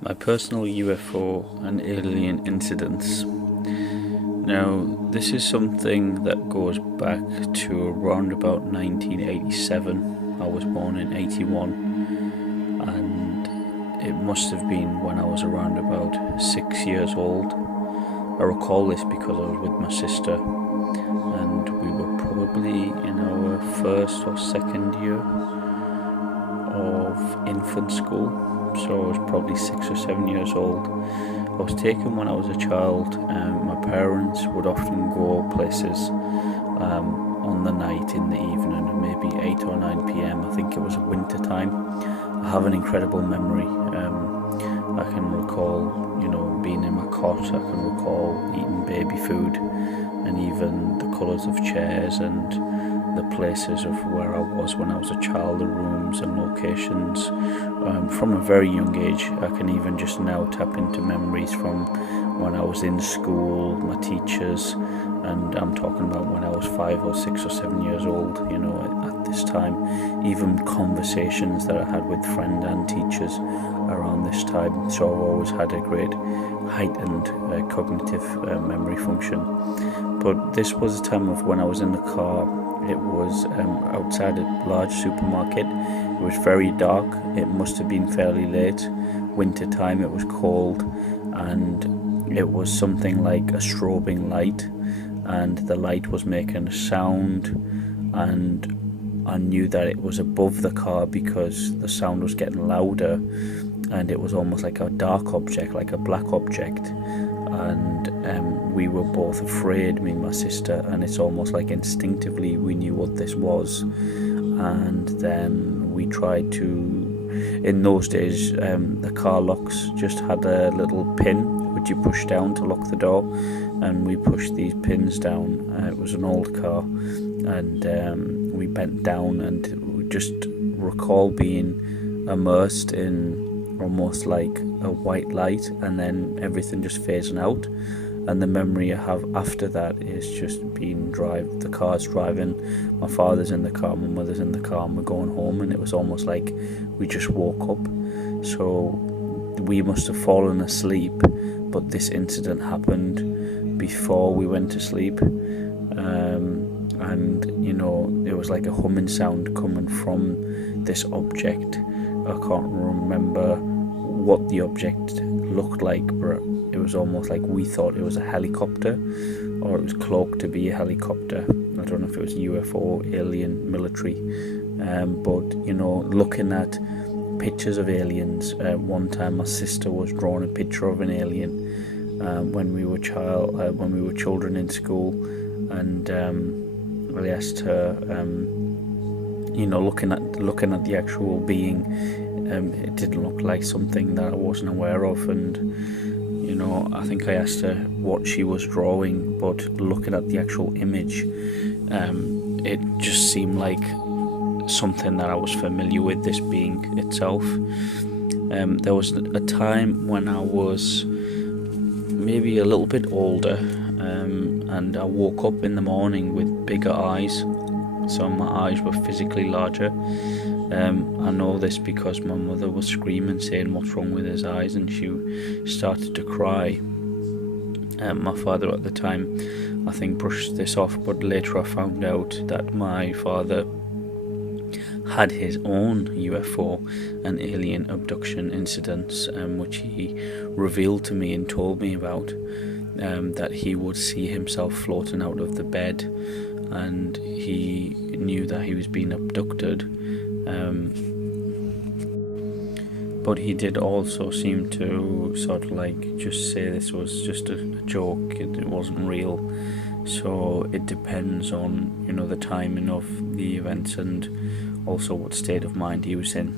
My personal UFO and alien incidents. Now, this is something that goes back to around about 1987. I was born in 81, and it must have been when I was around about 6 years old. I recall this because I was with my sister, and we were probably in our first or second year of infant school, so I was probably 6 or 7 years old. I was taken when I was a child. My parents would often go places on the night, in the evening, maybe 8 or 9 p.m. I think it was winter time. I have an incredible memory. I can recall, being in my cot. I can recall eating baby food, and even the colours of chairs and the places of where I was when I was a child, the rooms and locations. From a very young age, I can even just now tap into memories from when I was in school, my teachers, and I'm talking about when I was 5 or 6 or 7 years old, at this time, even conversations that I had with friends and teachers around this time. So I've always had a great heightened cognitive memory function. But this was a time of when I was in the car. It was outside a large supermarket. It was very dark. It must have been fairly late winter time. It was cold, and it was something like a strobing light, and the light was making a sound, and I knew that it was above the car because the sound was getting louder, and it was almost like a dark object, like a black object. And we were both afraid, me and my sister, and it's almost like instinctively we knew what this was. And then we tried to, in those days, the car locks just had a little pin which you push down to lock the door, and we pushed these pins down. It was an old car, and we bent down, and we just recall being immersed in almost like a white light, and then everything just phasing out. And the memory I have after that is just being the car's driving, my father's in the car, my mother's in the car, and we're going home, and it was almost like we just woke up. So we must have fallen asleep, but this incident happened before we went to sleep. And it was like a humming sound coming from this object. I can't remember what the object looked like, but it was almost like we thought it was a helicopter, or it was cloaked to be a helicopter. I don't know if it was UFO, alien, military, but looking at pictures of aliens. One time my sister was drawing a picture of an alien when we were children in school, and I asked her, looking at the actual being, it didn't look like something that I wasn't aware of, and I think I asked her what she was drawing, but looking at the actual image, it just seemed like something that I was familiar with, this being itself. There was a time when I was maybe a little bit older, and I woke up in the morning with bigger eyes, so my eyes were physically larger. I know this because my mother was screaming, saying what's wrong with his eyes, and she started to cry. My father at the time, I think, brushed this off, but later I found out that my father had his own UFO and alien abduction incidents, which he revealed to me and told me about, that he would see himself floating out of the bed, and he knew that he was being abducted. But he did also seem to sort of like just say this was just a joke, it wasn't real. So it depends on the timing of the events and also what state of mind he was in.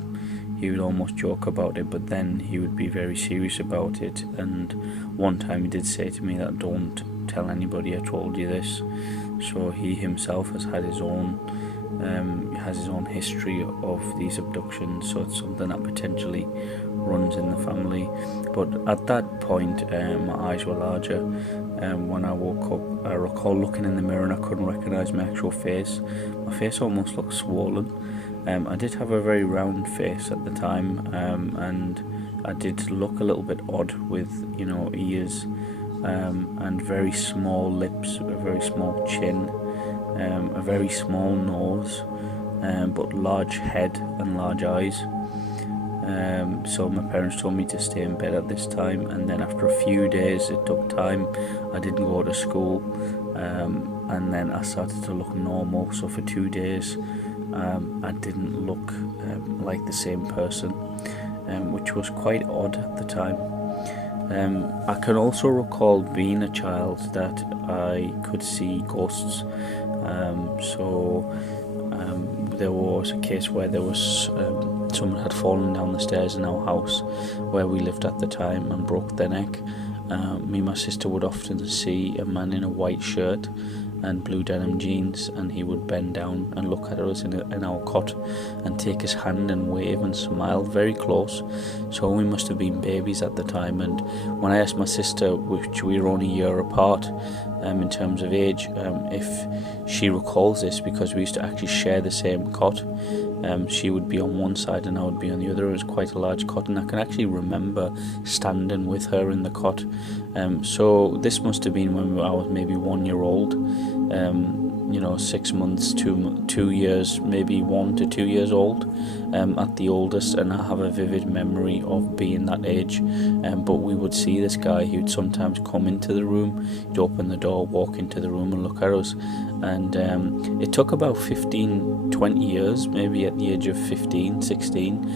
He would almost joke about it, but then he would be very serious about it. And one time he did say to me that don't tell anybody I told you this. So he himself has had his own history of these abductions, so it's something that potentially runs in the family. But at that point, my eyes were larger. When I woke up, I recall looking in the mirror and I couldn't recognise my actual face. My face almost looked swollen, I did have a very round face at the time, and I did look a little bit odd with, ears, and very small lips, a very small chin, a very small nose, but large head and large eyes. So my parents told me to stay in bed at this time, and then after a few days, it took time, I didn't go to school, and then I started to look normal. So for 2 days I didn't look like the same person, which was quite odd at the time. I can also recall being a child that I could see ghosts. There was a case where there was someone had fallen down the stairs in our house where we lived at the time and broke their neck. Me and my sister would often see a man in a white shirt and blue denim jeans, and he would bend down and look at us in our cot and take his hand and wave and smile very close. So we must have been babies at the time. And when I asked my sister, which we were only a year apart in terms of age, if she recalls this, because we used to actually share the same cot, she would be on one side and I would be on the other. It was quite a large cot, and I can actually remember standing with her in the cot. So this must have been when I was maybe 1 year old, 6 months, 2 years, maybe 1 to 2 years old at the oldest, and I have a vivid memory of being that age. But we would see this guy. He would sometimes come into the room, he'd open the door, walk into the room and look at us. And it took about 15-20 years, maybe at the age of 15, 16,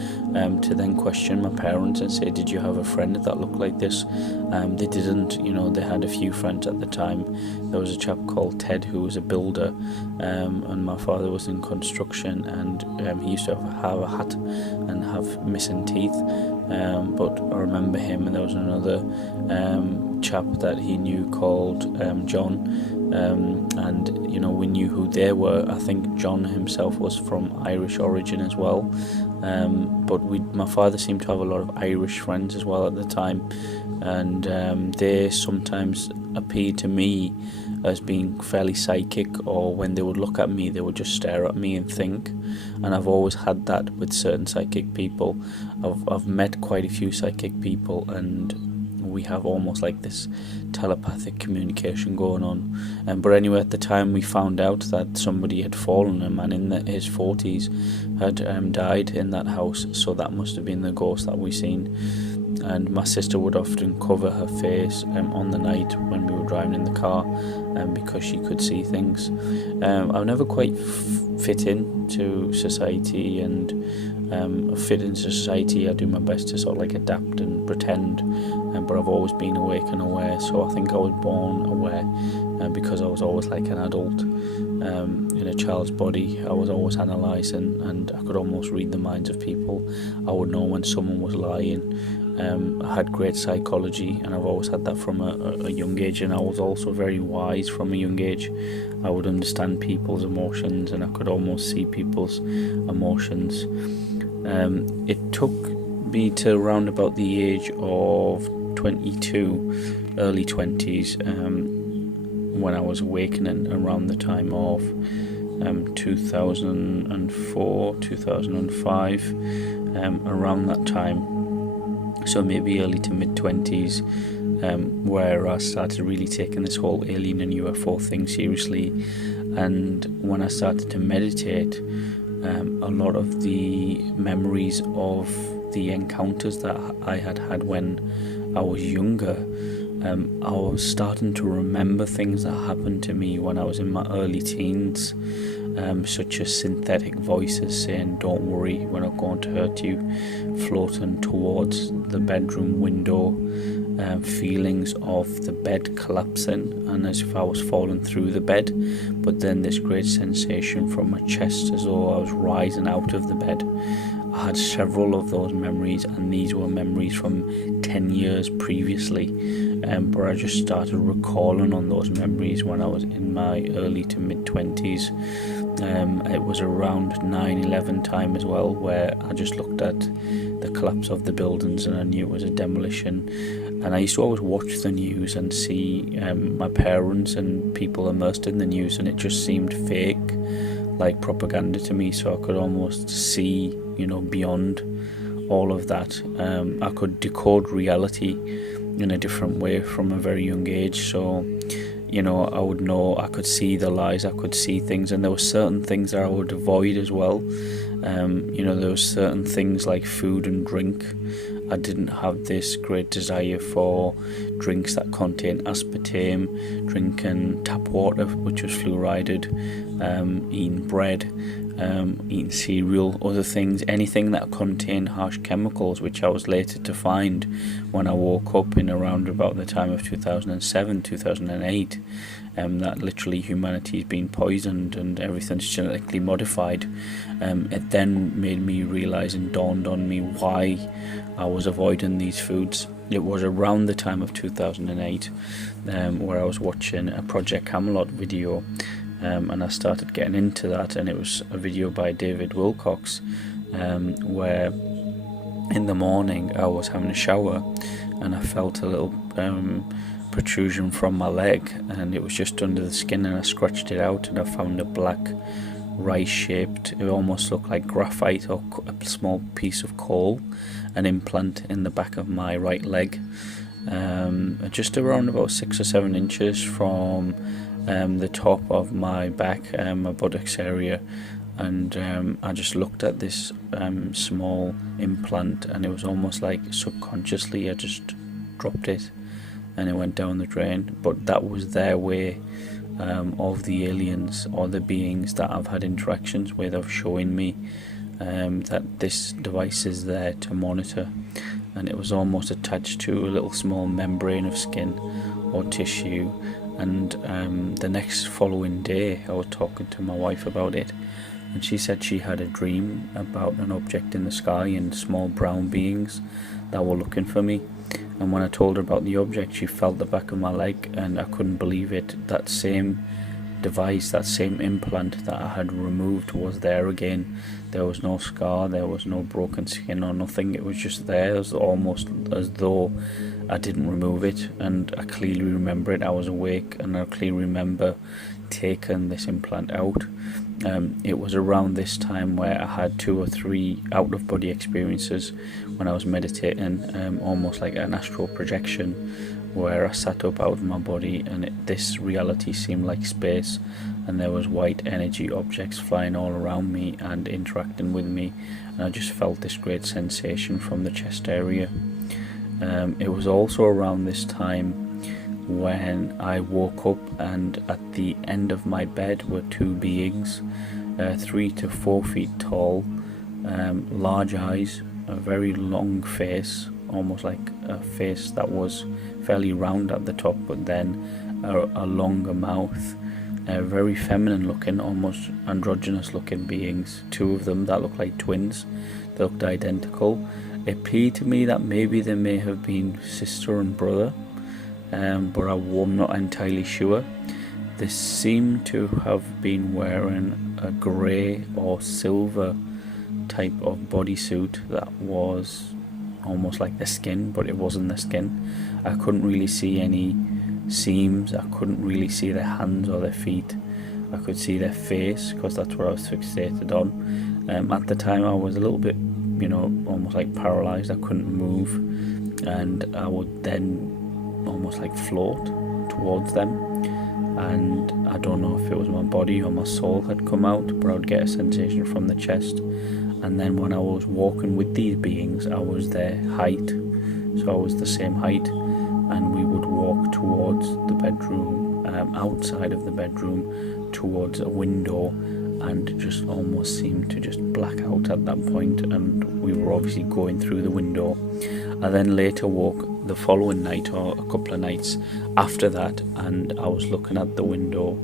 to then question my parents and say, did you have a friend that looked like this? They didn't. They had a few friends at the time. There was a chap called Ted who was a builder, and my father was in construction, and he used to have a hat and have missing teeth, but I remember him. And there was another chap that he knew called John, and we knew who they were. I think John himself was from Irish origin as well, but my father seemed to have a lot of Irish friends as well at the time, and they sometimes appeared to me as being fairly psychic, or when they would look at me, they would just stare at me and think. And I've always had that with certain psychic people. I've met quite a few psychic people, and we have almost like this telepathic communication going on. But anyway, at the time we found out that somebody had fallen, a man in his 40s had died in that house, so that must have been the ghost that we seen. And my sister would often cover her face on the night when we were driving in the car, because she could see things. I've never quite fit into society, and I do my best to sort of like adapt and pretend, but I've always been awake and aware. So I think I was born aware, because I was always like an adult in a child's body. I was always analysing, and I could almost read the minds of people. I would know when someone was lying. I had great psychology, and I've always had that from a young age, and I was also very wise from a young age. I would understand people's emotions, and I could almost see people's emotions. It took me to around about the age of 22, early 20s, when I was awakening around the time of 2004, 2005, around that time. So maybe early to mid-20s, where I started really taking this whole alien and UFO thing seriously. And when I started to meditate, a lot of the memories of the encounters that I had when I was younger, I was starting to remember things that happened to me when I was in my early teens, such as synthetic voices saying, don't worry, we're not going to hurt you, floating towards the bedroom window, feelings of the bed collapsing and as if I was falling through the bed, but then this great sensation from my chest as though I was rising out of the bed. I had several of those memories, and these were memories from 10 years previously, but I just started recalling on those memories when I was in my early to mid-20s. It was around 9/11 time as well, where I just looked at the collapse of the buildings and I knew it was a demolition. And I used to always watch the news and see my parents and people immersed in the news, and it just seemed fake. like propaganda to me, so I could almost see, beyond all of that. I could decode reality in a different way from a very young age. So I would know, I could see the lies, I could see things, and there were certain things that I would avoid as well. There were certain things like food and drink. I didn't have this great desire for drinks that contain aspartame, drinking tap water which was fluoridated, eating bread, eating cereal, other things, anything that contained harsh chemicals, which I was later to find when I woke up in around about the time of 2007, 2008, that literally humanity's been poisoned and everything's genetically modified. It then made me realise and dawned on me why I was avoiding these foods. It was around the time of 2008 where I was watching a Project Camelot video, and I started getting into that, and it was a video by David Wilcox, where in the morning I was having a shower and I felt a little protrusion from my leg, and it was just under the skin, and I scratched it out and I found a black rice shaped, it almost looked like graphite or a small piece of coal, an implant in the back of my right leg, just around about 6 or 7 inches from the top of my back, my buttocks area. And I just looked at this small implant, and it was almost like subconsciously I just dropped it and it went down the drain. But that was their way of the aliens or the beings that I've had interactions with of showing me that this device is there to monitor. And it was almost attached to a little small membrane of skin or tissue. And the next following day I was talking to my wife about it, and she said she had a dream about an object in the sky and small brown beings that were looking for me. And when I told her about the object, she felt the back of my leg, and I couldn't believe it. That same device, that same implant that I had removed was there again. There was no scar, there was no broken skin or nothing. It was just there. It was almost as though I didn't remove it, and I clearly remember it. I was awake and I clearly remember taking this implant out. It was around this time where I had 2 or 3 out-of-body experiences when I was meditating, almost like an astral projection, where I sat up out of my body, and this reality seemed like space, and there was white energy objects flying all around me and interacting with me, and I just felt this great sensation from the chest area. It was also around this time when I woke up, and at the end of my bed were 2 beings, 3 to 4 feet tall, large eyes, a very long face, almost like a face that was fairly round at the top, but then a longer mouth, very feminine looking, almost androgynous looking beings. 2 of them that looked like twins. They looked identical. It appeared to me that maybe they may have been sister and brother, but I'm not entirely sure. They seemed to have been wearing a grey or silver type of bodysuit that was almost like the skin, but it wasn't the skin. I couldn't really see any seams. I couldn't really see their hands or their feet. I could see their face because that's what I was fixated on. At the time I was a little bit, almost like paralyzed. I couldn't move, and I would then almost like float towards them, and I don't know if it was my body or my soul had come out, but I would get a sensation from the chest. And then when I was walking with these beings, I was their height, so I was the same height, and we would walk towards the bedroom, outside of the bedroom, towards a window, and just almost seemed to just black out at that point, and we were obviously going through the window. I then later woke the following night, or a couple of nights after that, and I was looking at the window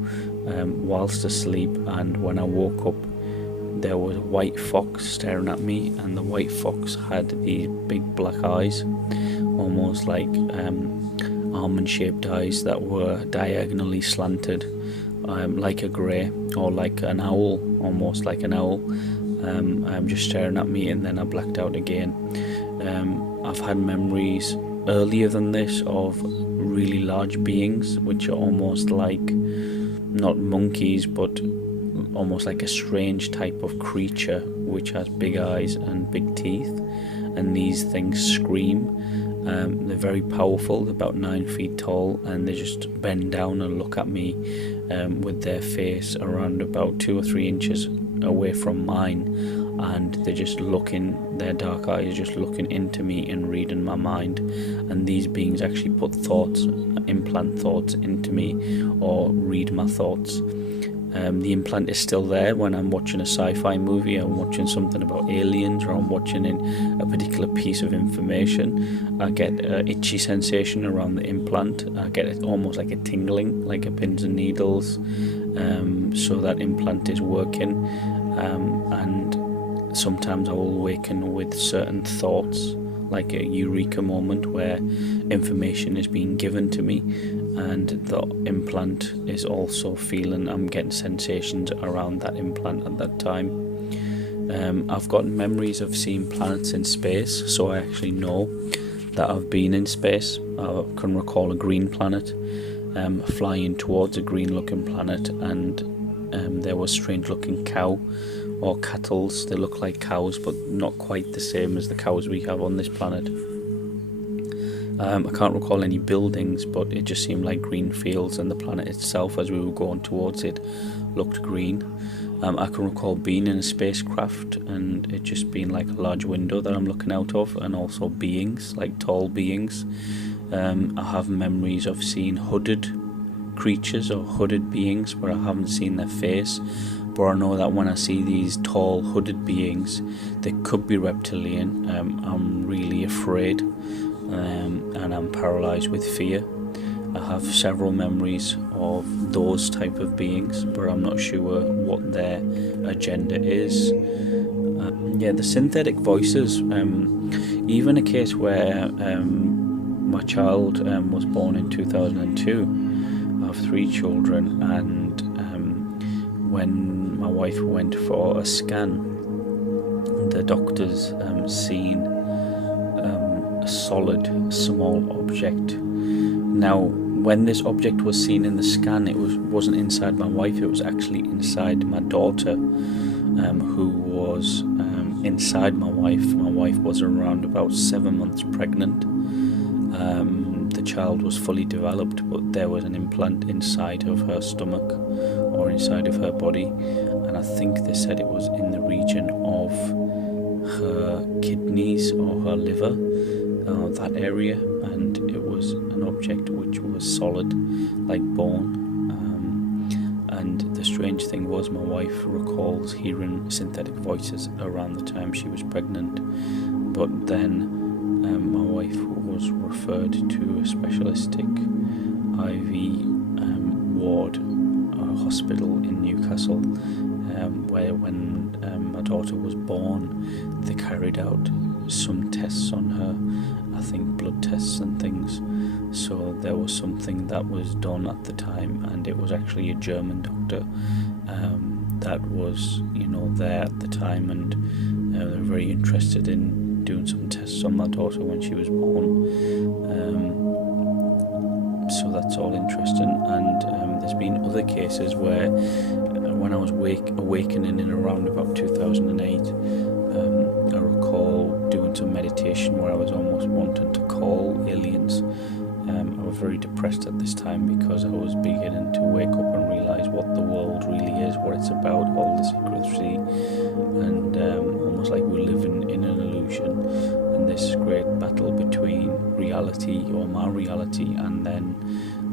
whilst asleep, and when I woke up there was a white fox staring at me, and the white fox had these big black eyes, almost like almond shaped eyes that were diagonally slanted, like a grey, or like an owl, almost like an owl, just staring at me, and then I blacked out again. I've had memories earlier than this of really large beings which are almost like, not monkeys, but almost like a strange type of creature which has big eyes and big teeth, and these things scream. They're very powerful. They're about 9 feet tall, and they just bend down and look at me with their face around about 2 or 3 inches away from mine, and they're just looking, their dark eyes just looking into me and reading my mind. And these beings actually put thoughts, implant thoughts into me, or read my thoughts. The implant is still there when I'm watching a sci-fi movie, I'm watching something about aliens, or I'm watching a particular piece of information. I get an itchy sensation around the implant. I get it almost like a tingling, like a pins and needles. So that implant is working. And sometimes I will awaken with certain thoughts, like a eureka moment where information is being given to me, and the implant is also feeling, I'm getting sensations around that implant at that time. I've got memories of seeing planets in space, so I actually know that I've been in space. I can recall a green planet, flying towards a green looking planet, and there was strange looking cow or cattle. They look like cows but not quite the same as the cows we have on this planet. I can't recall any buildings, but it just seemed like green fields, and the planet itself as we were going towards it looked green. I can recall being in a spacecraft and it just being like a large window that I'm looking out of, and also beings, like tall beings. I have memories of seeing hooded creatures or hooded beings, but I haven't seen their face. But I know that when I see these tall hooded beings, they could be reptilian. I'm really afraid, and I'm paralyzed with fear. I have several memories of those type of beings, but I'm not sure what their agenda is. The synthetic voices, even a case where my child was born in 2002. I have 3 children, and when my wife went for a scan, the doctors seen a solid small object. Now, when this object was seen in the scan, it wasn't inside my wife, it was actually inside my daughter, who was inside my wife. My wife was around about 7 months pregnant. The child was fully developed, but there was an implant inside of her stomach, or inside of her body, and I think they said it was in the region of her kidneys or her liver, that area, and it was an object which was solid, like bone. And the strange thing was, my wife recalls hearing synthetic voices around the time she was pregnant, but then my wife was referred to a specialistic IV ward hospital in Newcastle, where when my daughter was born, they carried out some tests on her, I think blood tests and things. So there was something that was done at the time, and it was actually a German doctor that was, there at the time, and they were very interested in doing some tests on my daughter when she was born. So that's all interesting. And there's been other cases where, when I was awakening in around about 2008, I recall doing some meditation where I was almost wanting to call aliens. I was very depressed at this time because I was beginning to wake up and realise what the world really is, what it's about, all the secrecy, and almost like we're living in an illusion, and this great battle between reality, or my reality, and then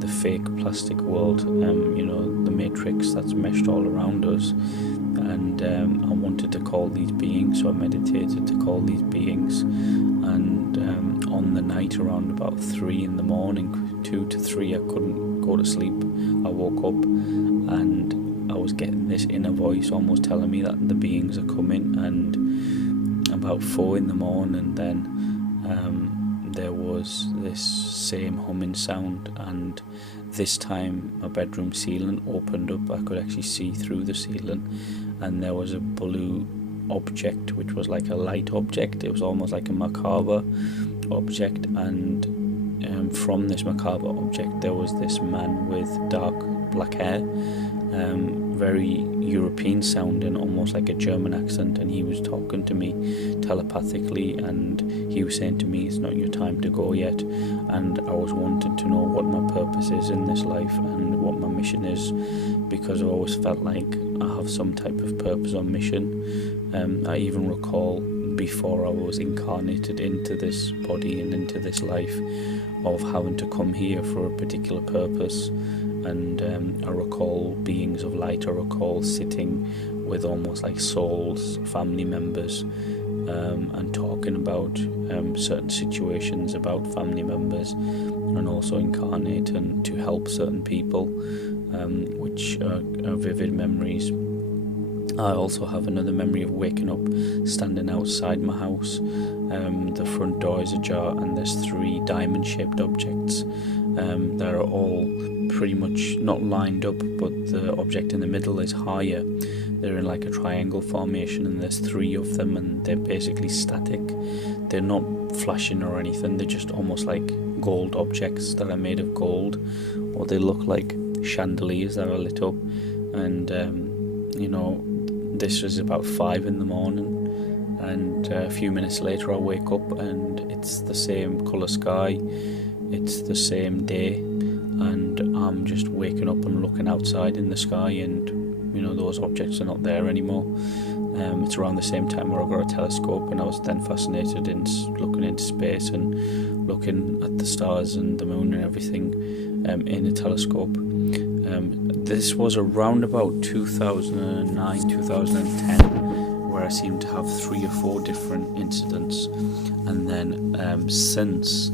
the fake plastic world, the matrix that's meshed all around us. And I wanted to call these beings, so I meditated to call these beings. And on the night around about 3 in the morning, 2 to 3, I couldn't go to sleep. I woke up and I was getting this inner voice almost telling me that the beings are coming. And about 4 in the morning, then there was this same humming sound, and this time my bedroom ceiling opened up. I could actually see through the ceiling, and there was a blue object which was like a light object. It was almost like a macabre object, and from this macabre object there was this man with dark black hair, very European sounding, almost like a German accent, and he was talking to me telepathically, and he was saying to me, it's not your time to go yet. And I was wanting to know what my purpose is in this life and what my mission is, because I always felt like I have some type of purpose or mission. I even recall before I was incarnated into this body and into this life of having to come here for a particular purpose. And I recall beings of light. I recall sitting with almost like souls, family members, and talking about certain situations about family members, and also incarnating to help certain people, which are vivid memories. I also have another memory of waking up, standing outside my house. The front door is ajar, and there's 3 diamond-shaped objects that are all pretty much not lined up, but the object in the middle is higher. They're in like a triangle formation, and there's 3 of them, and they're basically static. They're not flashing or anything. They're just almost like gold objects that are made of gold, or they look like chandeliers that are lit up. And this was about 5 in the morning, and a few minutes later I wake up and it's the same colour sky, it's the same day, and I'm just waking up and looking outside in the sky, and those objects are not there anymore. It's around the same time where I got a telescope, and I was then fascinated in looking into space and looking at the stars and the moon and everything in a telescope. This was around about 2009, 2010, where I seemed to have 3 or 4 different incidents, and then since,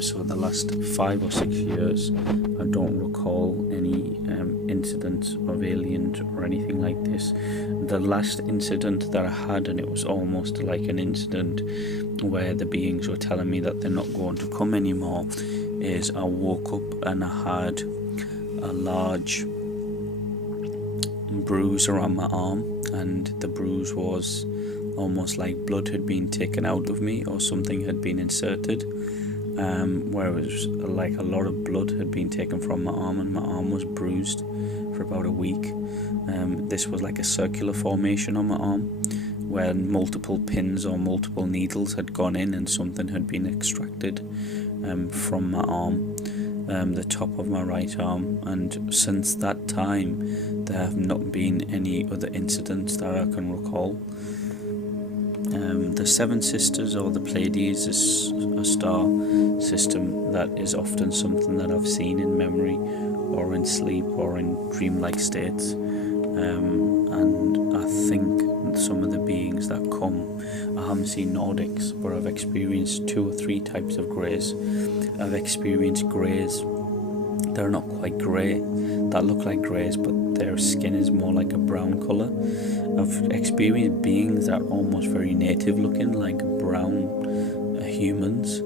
so the last 5 or 6 years, I don't recall any incidents of aliens or anything like this. The last incident that I had, and it was almost like an incident where the beings were telling me that they're not going to come anymore, is I woke up and I had a large bruise around my arm, and the bruise was almost like blood had been taken out of me, or something had been inserted, where it was like a lot of blood had been taken from my arm, and my arm was bruised for about a week. This was like a circular formation on my arm, where multiple pins or multiple needles had gone in and something had been extracted from my arm, the top of my right arm. And since that time there have not been any other incidents that I can recall. The 7 Sisters or the Pleiades is a star system that is often something that I've seen in memory or in sleep or in dreamlike states, and I think some of the beings that come, I haven't seen Nordics, but I've experienced 2 or 3 types of greys. I've experienced greys that are not quite grey, that look like greys, but their skin is more like a brown colour. I've experienced beings that are almost very native looking, like brown humans,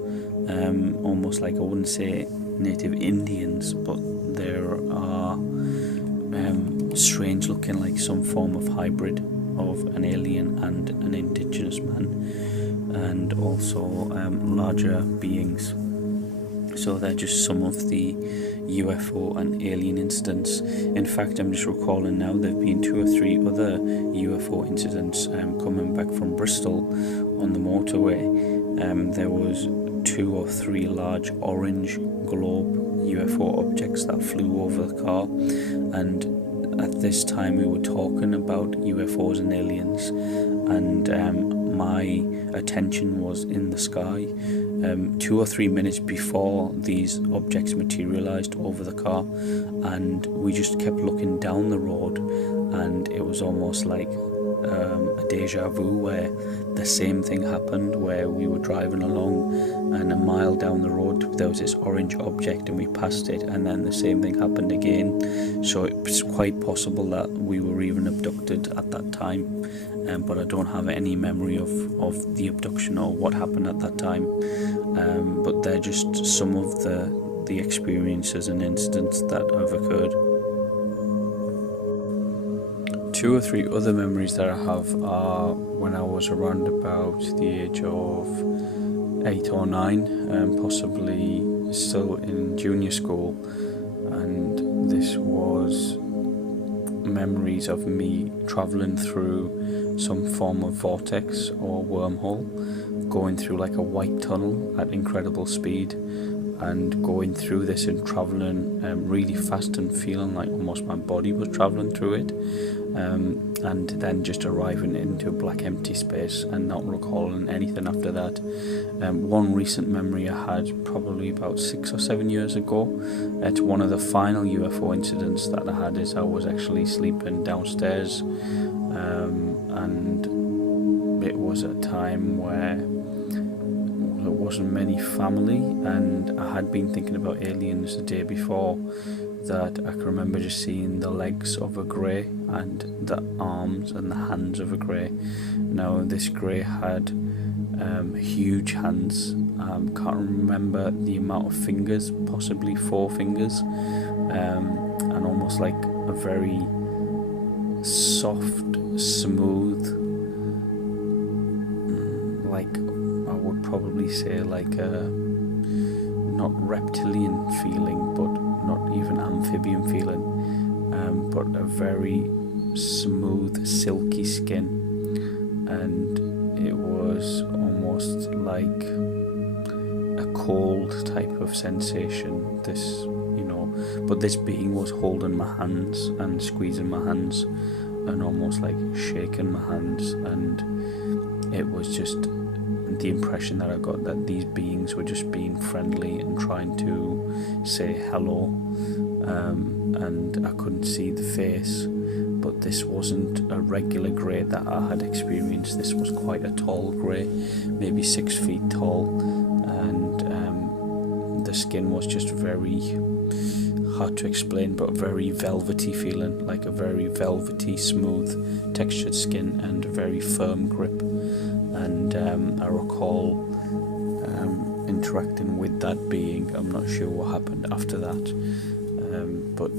almost like, I wouldn't say native Indians, but there are strange looking, like some form of hybrid of an alien and an indigenous man, and also larger beings. So they're just some of the UFO and alien incidents. In fact, I'm just recalling now, there have been 2 or 3 other UFO incidents coming back from Bristol on the motorway. There was 2 or 3 large orange globe UFO objects that flew over the car, and at this time we were talking about UFOs and aliens, and my attention was in the sky 2 or 3 minutes before these objects materialized over the car, and we just kept looking down the road, and it was almost like a deja vu, where the same thing happened, where we were driving along and a mile down the road there was this orange object and we passed it, and then the same thing happened again. So it's quite possible that we were even abducted at that time, but I don't have any memory of the abduction or what happened at that time, but they're just some of the experiences and incidents that have occurred. 2 or 3 other memories that I have are when I was around about the age of 8 or 9, possibly still in junior school, and this was memories of me travelling through some form of vortex or wormhole, going through like a white tunnel at incredible speed, and going through this and travelling really fast and feeling like almost my body was travelling through it, and then just arriving into a black empty space and not recalling anything after that. One recent memory I had probably about 6 or 7 years ago, it's one of the final UFO incidents that I had, is I was actually sleeping downstairs, and it was a time where there wasn't many family, and I had been thinking about aliens the day before, that I can remember just seeing the legs of a grey and the arms and the hands of a grey. Now this grey had huge hands, can't remember the amount of fingers, possibly 4 fingers, and almost like a very soft, smooth, like I would probably say like a not reptilian feeling, but not even amphibian feeling, but a very smooth, silky skin, and it was almost like a cold type of sensation. This, but this being was holding my hands and squeezing my hands and almost like shaking my hands, and it was just the impression that I got that these beings were just being friendly and trying to say hello, and I couldn't see the face, but this wasn't a regular grey that I had experienced. This was quite a tall grey, maybe 6 feet tall, and the skin was just very hard to explain, but very velvety feeling, like a very velvety, smooth, textured skin and a very firm grip. And I recall interacting with that being. I'm not sure what happened after that, but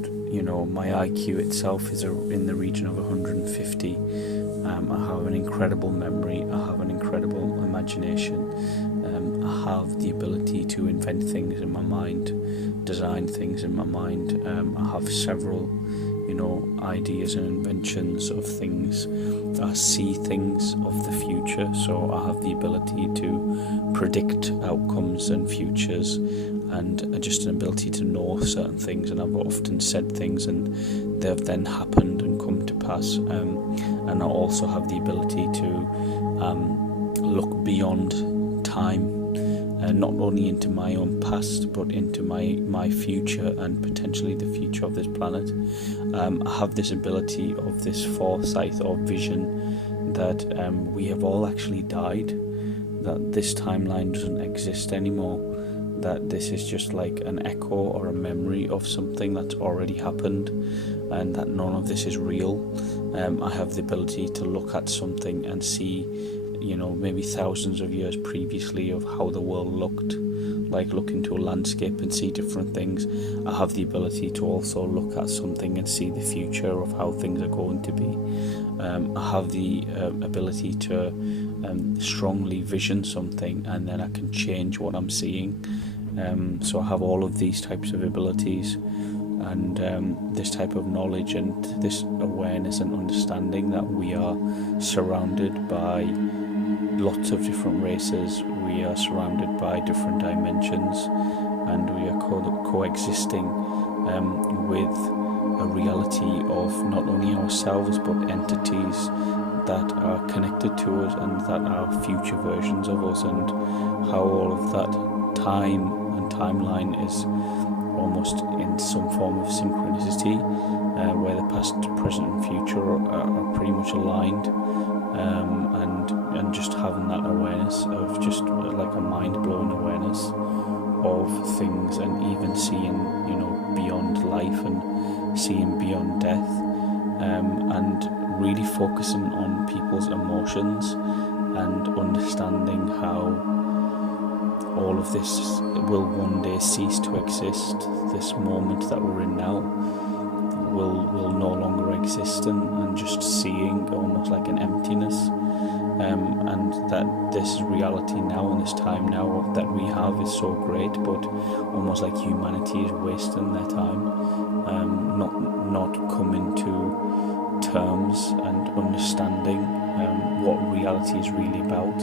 my IQ itself is in the region of 150. I have an incredible memory, I have an incredible imagination, I have the ability to invent things in my mind, design things in my mind. I have several ideas and inventions of things. I see things of the future, so I have the ability to predict outcomes and futures, and just an ability to know certain things, and I've often said things and they've then happened and come to pass, and I also have the ability to look beyond time, not only into my own past but into my future and potentially the future of this planet. I have this ability of this foresight or vision that we have all actually died, that this timeline doesn't exist anymore, that this is just like an echo or a memory of something that's already happened, and that none of this is real. I have the ability to look at something and see maybe thousands of years previously of how the world looked, like look into a landscape and see different things. I have the ability to also look at something and see the future of how things are going to be. I have the ability to strongly vision something, and then I can change what I'm seeing. So I have all of these types of abilities, and this type of knowledge and this awareness and understanding that we are surrounded by lots of different races, we are surrounded by different dimensions, and we are coexisting with a reality of not only ourselves but entities that are connected to us and that are future versions of us, and how all of that time and timeline is almost in some form of synchronicity, where the past, present and future are pretty much aligned, and just having that awareness of just like a mind-blowing awareness of things, and even seeing beyond life and seeing beyond death, and really focusing on people's emotions and understanding how all of this will one day cease to exist. This moment that we're in now will no longer exist, and just seeing almost like an emptiness, and that this reality now and this time now that we have is so great, but almost like humanity is wasting their time, not coming to terms and understanding what reality is really about.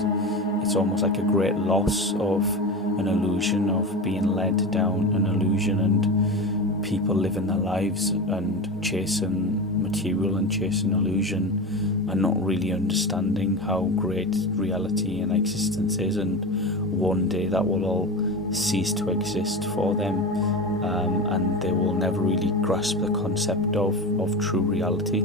It's almost like a great loss of an illusion, of being led down an illusion, and people living their lives and chasing material and chasing illusion, and not really understanding how great reality and existence is, and one day that will all cease to exist for them, and they will never really grasp the concept of true reality.